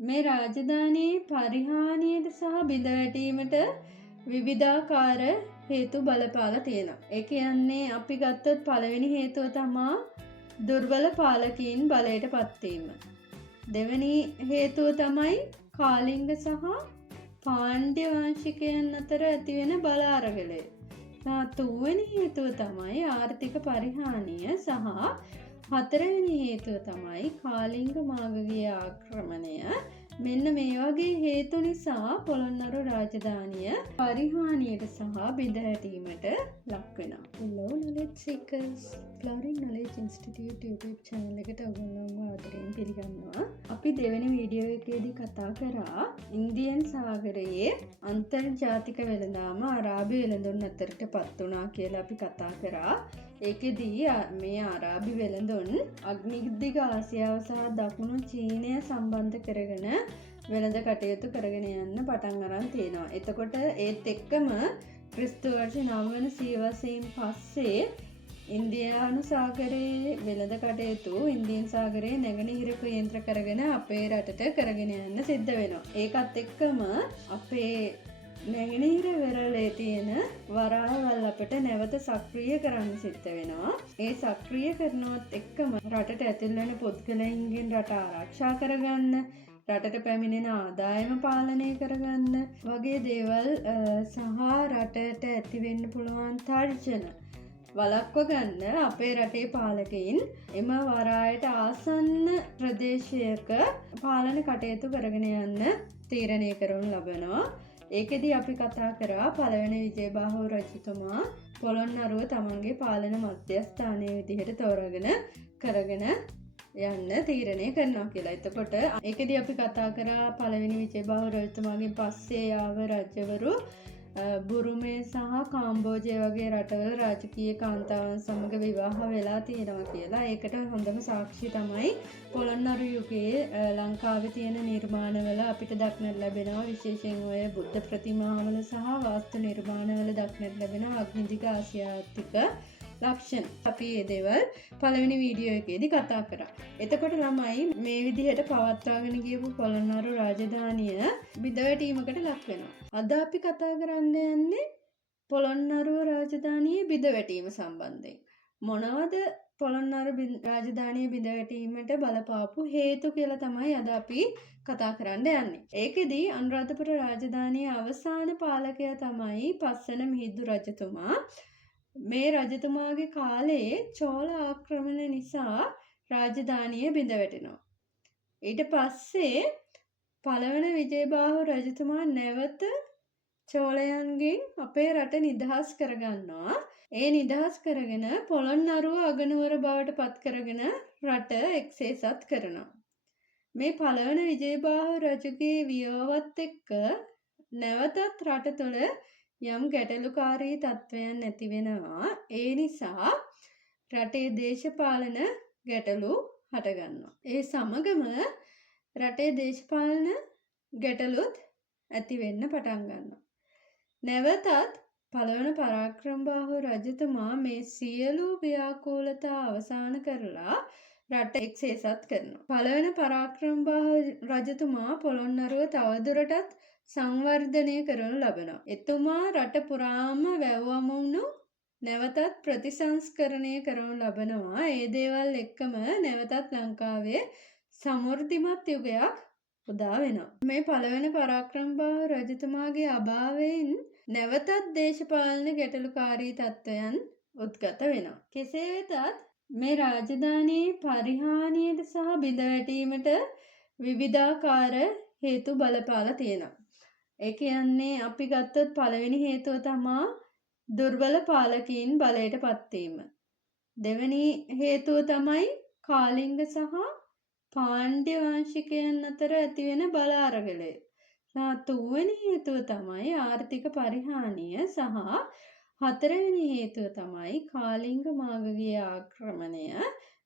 මේ රාජධානියේ පරිහානියට සහ බිඳවැටීමට විවිධාකාර හේතු බලපාලා තියෙනවා. ඒ කියන්නේ අපි ගත්තොත් පළවෙනි හේතුව තමා දුර්වල පාලකීන් බලයට පත්වීම. දෙවෙනි හේතුව තමයි කාලිංග සහ පාණ්ඩ්‍ය වංශිකයන් අතර ඇතිවෙන බල අරගලය. තුන්වෙනි හේතුව තමයි ආර්ථික පරිහානිය සහ හතරවෙනි හේතුව තමයි කාලිංග මාගගේ ආක්‍රමණය. මෙන්න මේ වගේ හේතු නිසා පොළොන්නරු රාජධානිය පරිහානියට සහ බිඳහැටීමට ලක් වෙනවා. Hello knowledge seekers, Exploring Knowledge Institute YouTube channel එකට ඔයගොල්ලන්ව ආදරයෙන් පිළිගන්නවා. අපි දෙවෙනි වීඩියෝ එකේදී කතා කරා ඉන්දියන් සාගරයේ අන්තර්ජාතික වෙළඳාම අරාබි වෙළඳුන් අතරට පත් වුණා කියලා අපි කතා කරා. ඒකෙදී මේ අරාබි වෙළඳුන් අග්නිදිග ආසියාව සහ දකුණු චීනය සම්බන්ධ කරගෙන වෙළඳ කටයුතු කරගෙන යන්න පටන් අරන් තියෙනවා. එතකොට ඒත් එක්කම ක්‍රිස්තු වර්ෂ 9 වන සියවසෙන් පස්සේ ඉන්දියානු සාගරයේ වෙළඳ කටයුතු ඉන්දියන් සාගරයේ නැගෙනහිර කේන්ද්‍ර කරගෙන අපේ රටට කරගෙන යන්න සිද්ධ වෙනවා. ඒකත් එක්කම අපේ නැගෙනහිර වෙරළේ තියෙන වරායවල් අපට නැවත සක්‍රිය කරන්න සිද්ධ වෙනවා. ඒ සක්‍රිය කරනවත් එක්කම රටට ඇතුල් වෙන පුද්ගලයන්ගෙන් රට ආරක්ෂා කරගන්න, රටට පැමිණෙන ආදායම පාලනය කරගන්න වගේ දේවල් සහ රටට ඇතිවෙන්න පුළුවන් තර්ජන වළක්ව ගන්න අපේ රටේ පාලකයින් එම වරායට ආසන්න ප්‍රදේශයක පාලන කටයුතු කරගෙන යන්න තීරණය කරනු ලබනවා. ඒකෙදී අපි කතා කරා පළවෙනි විජයබාහු රජතුමා පොළොන්නරුව තමන්ගේ පාලන මධ්‍යස්ථානයේ විදිහට තෝරාගෙන කරගෙන යන්න තීරණය කරනවා කියලා. එතකොට ඒකෙදී අපි කතා කරා පළවෙනි විජයබාහු රජතුමාගෙන් පස්සේ ආව රජවරු බුරුමේ සහ කාම්බෝජය වගේ රටවල රාජකීය කාන්තාවන් සමග විවාහ වෙලා තියෙනවා කියලා. ඒකට හොඳම සාක්ෂි තමයි පොළොන්නරු යුගයේ ලංකාවේ තියෙන නිර්මාණවල අපිට දක්නට ලැබෙනවා. විශේෂයෙන් ඔය බුද්ධ ප්‍රතිමාවල සහ වාස්තු නිර්මාණවල දක්නට ලැබෙන අග්නිදිග ආසියාතික ලක්ෂණ. අපි මේ දේවල් පළවෙනි වීඩියෝ එකේදී කතා කරා. එතකොට ළමයි මේ විදිහට පවත්වාගෙන ගියපු පොළොන්නරු රාජධානිය බිඳවැටීමකට ලක් වෙනවා. අද අපි කතා කරන්න යන්නේ පොළොන්නරු රාජධානියේ බිඳවැටීම සම්බන්ධයෙන්. මොනවද පොළොන්නරු රාජධානිය බිඳවැටීමට බලපාපු හේතු කියලා තමයි අද අපි කතා කරන්න යන්නේ. ඒකෙදී අනුරාධපුර රාජධානියේ අවසාන පාලකයා තමයි පස්වන මිහිඳු රජතුමා. මේ රජතුමාගේ කාලයේ චෝල ආක්‍රමණ නිසා රාජධානිය බිඳවැටෙනවා. ඊට පස්සේ පළවන විජයබාහු රජතුමා නැවත චෝලයන්ගෙන් අපේ රට නිදහස් කරගන්නවා. ඒ නිදහස් කරගෙන පොළොන්නරුව අගනුවර බවට පත් කරගෙන රට එක්සේසත් කරනවා. මේ පළවන විජයබාහු රජුගේ වියෝවත් එක්ක නැවතත් රට තුළ යම් ගැටලුකාරී තත්ත්වයන් ඇති වෙනවා. ඒ නිසා රටේ දේශපාලන ගැටලු හටගන්නවා. ඒ සමගම රටේ දේශපාලන ගැටලුත් ඇති වෙන්න පටන් ගන්නවා. නැවතත් පළවන පරාක්‍රමබාහු රජතුමා මේ සියලු ව්‍යාකූලතා අවසන් කරලා රට එක්සේසත් කරනවා. පළවන පරාක්‍රමබාහු රජතුමා පොළොන්නරුව තවදුරටත් සංවර්ධනය කරනු ලබනවා. එතුමා රට පුරාම වැව්වමුණු නැවතත් ප්‍රතිසංස්කරණය කරනු ලබනවා. ඒ දේවල් එක්කම නැවතත් ලංකාවේ සමෘද්ධිමත් යුගයක් උදා වෙනවා. මේ පළවෙනි පරාක්‍රමබාහු රජතුමාගේ අභාවයෙන් නැවතත් දේශපාලන ගැටලුකාරී තත්ත්වයන් උද්ගත වෙනවා. කෙසේ වෙතත් මේ රාජධානියේ පරිහානියට සහ බිඳවැටීමට විවිධාකාර හේතු බලපාලා තියෙනවා. ඒ කියන්නේ අපි ගත්තොත් පළවෙනි හේතුව තමා දුර්වල පාලකීන් බලයට පත්වීම. දෙවෙනි හේතුව තමයි කාලිංග සහ පාණ්ඩ්‍ය වංශිකයන් අතර ඇතිවෙන බල අරගලය. තුන්වෙනි හේතුව තමයි ආර්ථික පරිහානිය සහ හතරවෙනි හේතුව තමයි කාලිංග මාගගේ ආක්‍රමණය.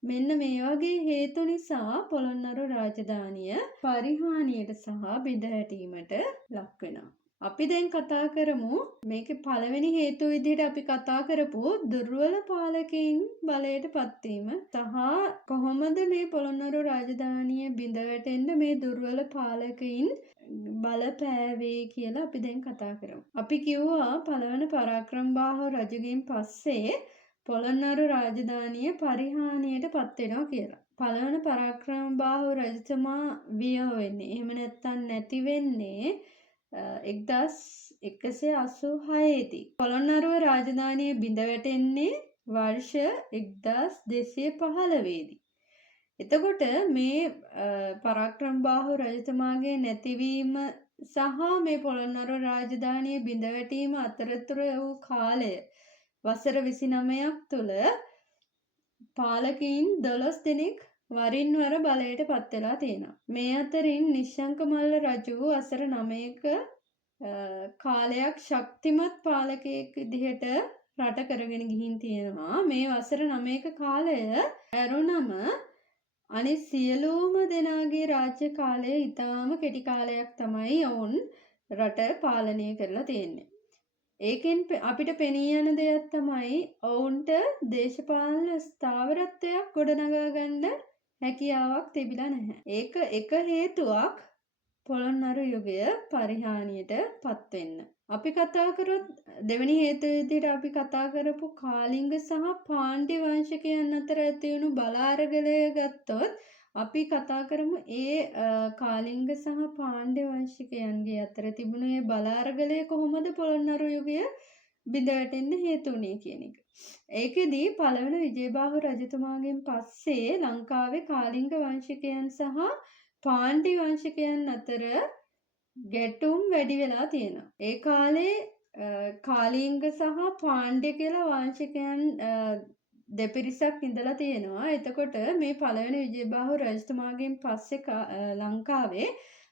මෙන්න මේ වගේ හේතු නිසා පොළොන්නරු රාජධානිය පරිහානියට සහ බිඳහැටීමට ලක් වෙනවා. අපි දැන් කතා කරමු මේකේ පළවෙනි හේතුව විදිහට අපි කතා කරපු දුර්වල පාලකයින් බලයට පත්වීම සහ කොහොමද මේ පොළොන්නරු රාජධානිය බිඳ වැටෙන්න මේ දුර්වල පාලකයින් බලපෑවේ කියලා අපි දැන් කතා කරමු. අපි කිව්වා පළවන පරාක්‍රමබාහු රජුගෙන් පස්සේ පොළොන්නරු රාජධානිය පරිහානියට පත් වෙනවා කියලා. පළවන පරාක්‍රමබාහු රජතුමා වියහ වෙන්නේ. එහෙම නැත්නම් නැති වෙන්නේ 1186 දී. පොළොන්නරුව රාජධානිය බිඳ වැටෙන්නේ වර්ෂ 1215 දී. එතකොට මේ පරාක්‍රමබාහු රජතුමාගේ නැතිවීම සහ මේ පොළොන්නරුව රාජධානිය බිඳ වැටීම අතරතුර වූ කාලය වසර 29ක් තුල පාලකයින් 12 දෙනෙක් වරින් වර බලයට පත් වෙලා තියෙනවා. මේ අතරින් නිශ්ශංක මල්ල රජු වසර 9ක කාලයක් ශක්තිමත් පාලකයෙක් විදිහට රට කරගෙන ගිහින් තියෙනවා. මේ වසර 9ක කාලය ඇරුණම අනිත් සියලුම දෙනාගේ රාජ්‍ය කාලය ඊටාම කෙටි කාලයක් තමයි ඔවුන් රට පාලනය කරලා තියෙන්නේ. ඒකෙන් අපිට පෙනී යන දෙයක් තමයි ඔවුන්ට දේශපාලන ස්ථාවරත්වයක් ගොඩනගා ගන්න හැකියාවක් තිබිලා නැහැ. ඒක එක හේතුවක් පොළොන්නරු යුගය පරිහානියට පත් වෙන්න. අපි කතා කරොත් දෙවෙනි හේතුව විදිහට අපි කතා කරපු කාලිංග සහ පාණ්ඩ්‍ය වංශිකයන් අතර ඇති වුණු බල අරගලය ගත්තොත් අපි කතා කරමු ඒ කාලිංග සහ පාණ්ඩ්‍ය වංශිකයන්ගේ අතර තිබුණු ඒ බල අරගලය කොහොමද පොළොන්නරු යුගය බිඳ වැටෙන්න හේතු වුණේ කියන එක. ඒකෙදී පළවෙනි විජයබාහු රජතුමාගෙන් පස්සේ ලංකාවේ කාලිංග වංශිකයන් සහ පාණ්ඩ්‍ය වංශිකයන් අතර ගැටුම් වැඩි වෙලා තියෙනවා. ඒ කාලේ කාලිංග සහ පාණ්ඩ්‍ය කියලා වංශිකයන් දෙපිරිසක් ඉඳලා තියෙනවා. එතකොට මේ පළවෙනි විජයබාහු රජතුමාගෙන් පස්සේ ලංකාවේ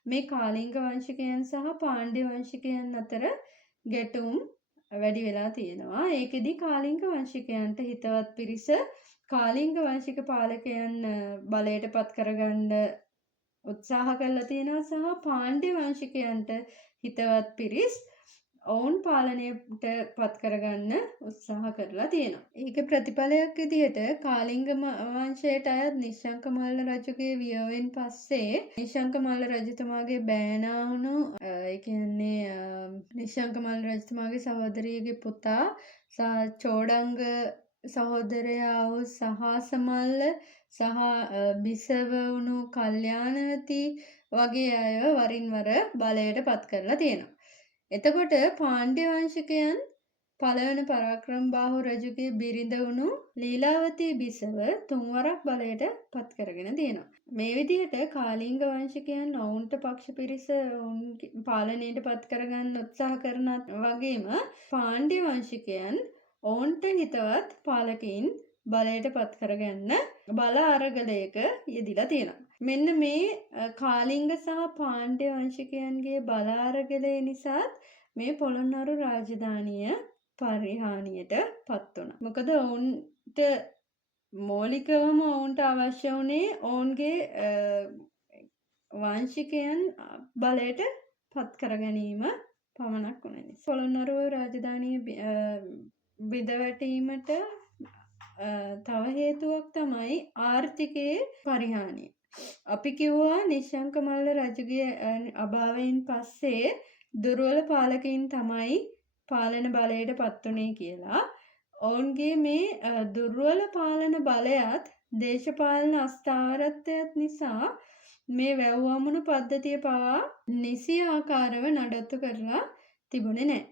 මේ කාලිංග වංශිකයන් සහ පාණ්ඩ්‍ය වංශිකයන් අතර ගැටුම් වැඩි වෙලා තියෙනවා. ඒකෙදි කාලිංග වංශිකයන්ට හිතවත් පිරිස කාලිංග වංශික පාලකයන් බලයට පත් කරගන්න උත්සාහ කරලා තියෙනවා සහ පාණ්ඩ්‍ය වංශිකයන්ට හිතවත් පිරිස් ඔවුන් පාලනයට පත් කරගන්න උත්සාහ කරලා තියෙනවා. ඒක ප්‍රතිඵලයක් විදිහට කාලිංග වංශයට අයත් නිශ්ශංක මල්ල රජුගේ වියවෙන් පස්සේ නිශ්ශංක මල්ල රජතුමාගේ බෑනා වුණු ඒ කියන්නේ නිශ්ශංක මල්ල රජතුමාගේ සහෝදරියගේ පුතා සහ චෝඩංග සහෝදරයා වූ සහාස මල්ල සහ බිසව වුණු කල්යාණවති වගේ අය වරින් වර බලයට පත් කරලා තියෙනවා. එතකොට පාණ්ඩ්‍ය වංශිකයන් පළවෙනි පරාක්‍රමබාහු රජුගේ බිරිඳ වුණු ලීලාවතී බිසව තුන්වරක් බලයට පත් කරගෙන තියෙනවා. මේ විදිහට කාලිංග වංශිකයන් ඔවුන්ට පක්ෂ පිරිස ඔවුන් පාලනයට පත් කරගන්න උත්සාහ කරන වගේම පාණ්ඩ්‍ය වංශිකයන් ඔවුන්ට හිතවත් පාලකයින් බලයට පත් කරගන්න බල අරගලයක යෙදිලා තියෙනවා. මෙන්න මේ කාලිංග සහ පාණ්ඩ්‍ය වංශිකයන්ගේ බල අරගලය නිසා මේ පොළොන්නරු රාජධානිය පරිහානියට පත් වුණා. මොකද ඔවුන්ට මූලිකවම ඔවුන්ට අවශ්‍ය වුණේ ඔවුන්ගේ වංශිකයන් බලයට පත් කර ගැනීම පමණක් වුණ නිසා. පොළොන්නරු රාජධානිය බිඳ වැටීමට තව හේතුවක් තමයි ආර්ථිකයේ පරිහානිය. අපි කිව්වා නිශ්ශංක මල්ල රජුගේ අභාවයෙන් පස්සේ දුර්වල පාලකයින් තමයි පාලන බලයට පත් වුණේ කියලා. ඔවුන්ගේ මේ දුර්වල පාලන බලයත් දේශපාලන අස්ථාවරත්වයත් නිසා මේ වැව් වමුණු පද්ධතිය පවා නිසි ආකාරව නඩත්තු කරලා තිබුණේ නැහැ.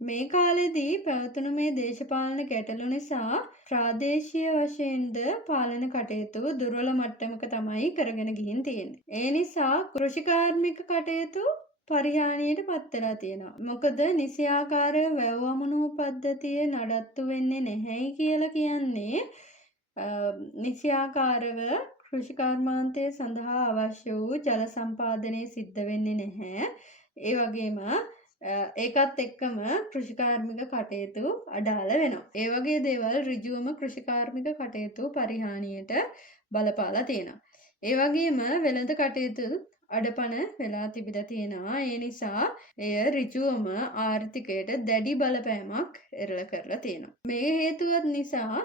මේ කාලෙදී පැවතුණු මේ දේශපාලන ගැටලු නිසා ප්‍රාදේශීය වශයෙන්ද පාලන කටයුතු දුර්වල මට්ටමක තමයි කරගෙන ගිහින් තියෙන්නේ. ඒ නිසා කෘෂිකාර්මික කටයුතු පරිහානියට පත් වෙලා තියෙනවා. මොකද නිසියාකාරව වැව් වමුණු පද්ධතිය නඩත්තු වෙන්නේ නැහැයි කියලා කියන්නේ නිසියාකාරව කෘෂිකර්මාන්තය සඳහා අවශ්‍ය වූ ජල සම්පාදනය සිද්ධ වෙන්නේ නැහැ. ඒ වගේම ඒකත් එක්කම කෘෂිකාර්මික කටයුතු අඩාල වෙනවා. ඒ වගේ දේවල් ඍජුවම කෘෂිකාර්මික කටයුතු පරිහානියට බලපාලා තියෙනවා. ඒ වගේම වෙළඳ කටයුතු අඩපණ වෙලා තිබිලා තියෙනවා. ඒ නිසා එය ඍජුවම ආර්ථිකයට දැඩි බලපෑමක් එරළ කරලා තියෙනවා. මේ හේතුවත් නිසා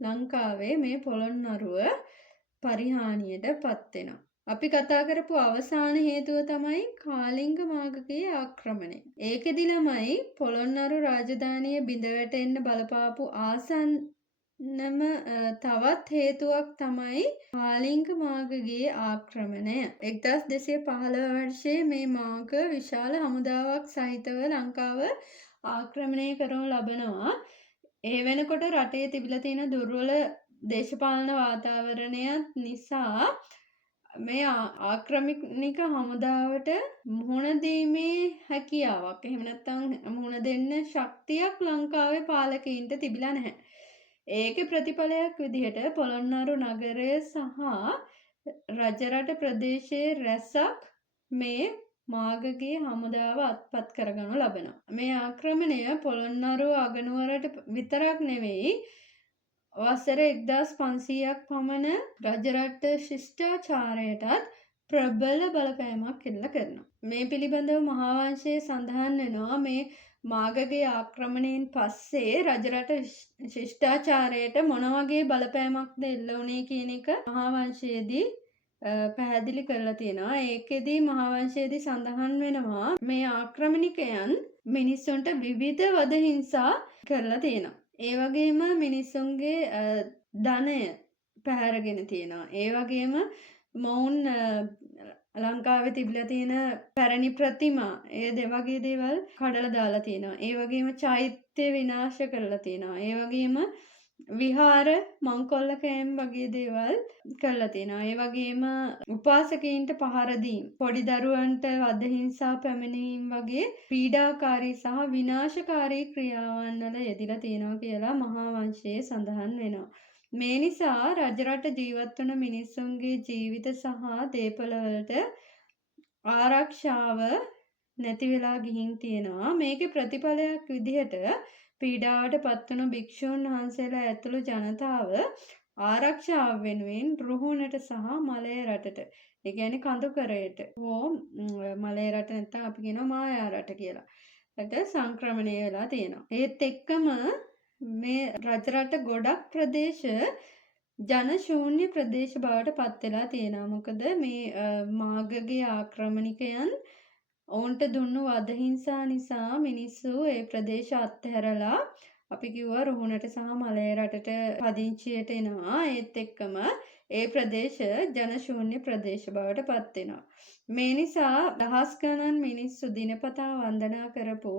ලංකාවේ මේ පොළොන්නරුව පරිහානියට පත් වෙනවා. අපි කතා කරපු අවසාන හේතුව තමයි කාලිංග මාඝගේ ආක්‍රමණය. ඒකෙදි ළමයි පොළොන්නරු රාජධානිය බිඳ වැටෙන්න බලපාපු ආසන්නම තවත් හේතුවක් තමයි කාලිංග මාඝගේ ආක්‍රමණය. 1215 වර්ෂයේ මේ මාඝ විශාල හමුදාවක් සහිතව ලංකාව ආක්‍රමණය කරනු ලබනවා. ඒ වෙනකොට රටේ තිබිලා තියෙන දුර්වල දේශපාලන වාතාවරණයත් නිසා මේ ආක්‍රමණික හමුදාවට මුහුණ දීමේ හැකියාවක් එහෙම නැත්නම් මුහුණ දෙන්න ශක්තියක් ලංකාවේ පාලකයින්ට තිබිලා නැහැ. ඒකේ ප්‍රතිඵලයක් විදිහට පොළොන්නරු නගරය සහ රජරට ප්‍රදේශයේ රැසක් මේ මාඝගේ හමුදාව අත්පත් කරගනු ලබනවා. මේ ආක්‍රමණය පොළොන්නරු අගනුවරට විතරක් නෙවෙයි වසර 1500ක් පමණ රජරට ශිෂ්ටාචාරයටත් ප්‍රබල බලපෑමක් එල්ල කරනවා. මේ පිළිබඳව මහාවංශයේ සඳහන් වෙනවා මේ මාඝගේ ආක්‍රමණයෙන් පස්සේ රජරට ශිෂ්ටාචාරයට මොන වගේ බලපෑමක්ද එල්ල වුණේ කියන එක මහාවංශයේදී පැහැදිලි කරලා තියෙනවා. ඒකෙදී මහාවංශයේදී සඳහන් වෙනවා මේ ආක්‍රමණිකයන් මිනිස්සුන්ට විවිධ වද හිංසා කරලා තියෙනවා. ඒ වගේම මිනිස්සුන්ගේ ධනය පැහැරගෙන තියෙනවා. ඒ වගේම මොවුන් ලංකාවේ තිබිලා තියෙන පැරණි ප්‍රතිමා ඒ වගේ දේවල් කඩලා දාලා තියෙනවා. ඒ වගේම චෛත්‍ය විනාශ කරලා තියෙනවා. ඒ වගේම විහාර මංකොල්ල කෑම් වගේ දේවල් කරලා තියෙනවා. ඒ වගේම උපාසකයින්ට පහර දීම්, පොඩි දරුවන්ට වද හිංසා පැමිණීම් වගේ පීඩාකාරී සහ විනාශකාරී ක්‍රියාවන් වල යෙදিলা තියෙනවා කියලා මහා වංශයේ සඳහන් වෙනවා. මේ නිසා රජරට ජීවත් වන මිනිස්සුන්ගේ ජීවිත සහ දේපල වලට ආරක්ෂාව නැති වෙලා ගිහින් තියෙනවා. මේකේ ප්‍රතිඵලයක් විදිහට පීඩාවට පත්වන භික්ෂූන් වහන්සේලා ඇතුළු ජනතාව ආරක්ෂාව වෙනුවෙන් රුහුණට සහ මලය රටට, ඒ කියන්නේ කඳුකරයට හෝ මලය රට නැත්නම් අපි කියනවා මායා රට කියලා. ඒකට සංක්‍රමණය වෙලා තියෙනවා. ඒත් එක්කම මේ රජරට ගොඩක් ප්‍රදේශ ජන ශූන්‍ය ප්‍රදේශ බවට පත් වෙලා තියෙනවා. මොකද මේ මාඝගේ ආක්‍රමණිකයන් ඔවුන්ට දුන්නු වද හිංසා නිසා මිනිස්සු ඒ ප්‍රදේශ අත්හැරලා අපි කිව්වා රුහුණට සහ මලය රටට පදිංචියට එනවා. ඒත් එක්කම ඒ ප්‍රදේශ ජන ශූන්‍ය ප්‍රදේශ බවට පත් වෙනවා. මේ නිසා දහස් ගණන් මිනිස්සු දිනපතා වන්දනා කරපු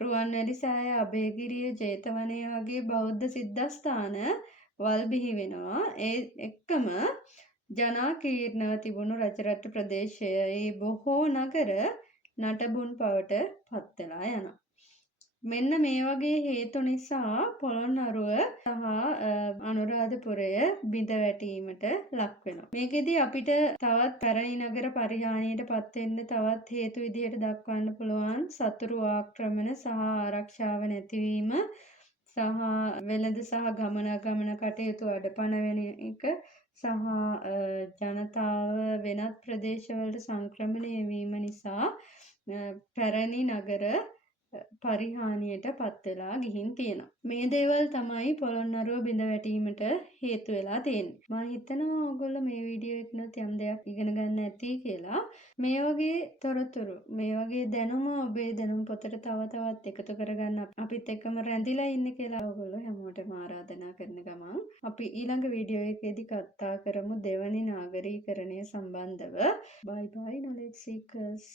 රුවන්වැලි සෑය, අභයගිරිය, ජේතවනය වගේ බෞද්ධ සිද්ධස්ථාන වල් බිහි වෙනවා. ඒ එක්කම ජනාකීර්ණව තිබුණු රජරට ප්‍රදේශයේ බොහෝ නගර නටබුන් පවට පත් වෙලා යනවා. මෙන්න මේ වගේ හේතු නිසා පොළොන්නරුව සහ අනුරාධපුරය බිඳ වැටීමට ලක් වෙනවා. මේකෙදි අපිට තවත් පැරණි නගර පරිහානියට පත් වෙන්න තවත් හේතු විදිහට දක්වන්න පුළුවන් සතුරු ආක්‍රමණ සහ ආරක්ෂාව නැතිවීම සහ වෙළඳ සහ ගමනාගමන කටයුතු අඩපණ වෙන එක සහ ජනතාව වෙනත් ප්‍රදේශවලට සංක්‍රමණය වීම නිසා පැරණි නගර පරිහානියට පත් වෙලා ගිහින් තියෙනවා. මේ දේවල් තමයි පොළොන්නරුව බිඳ වැටීමට හේතු වෙලා තියෙන්නේ. මම හිතනවා ඔයගොල්ලෝ මේ වීඩියෝ එකනොත් යම් දෙයක් ඉගෙන ගන්න ඇති කියලා. මේ වගේ තොරතුරු, මේ වගේ දැනුම ඔබේ දැනුම් පොතට තව තවත් එකතු කරගන්න අපිත් එක්කම රැඳිලා ඉන්න කියලා ඔයගොල්ලෝ හැමෝටම ආරාධනා කරන ගමන් අපි ඊළඟ වීඩියෝ එකේදී කතා කරමු දෙවනි නාගරීකරණය සම්බන්ධව. bye bye knowledge seekers.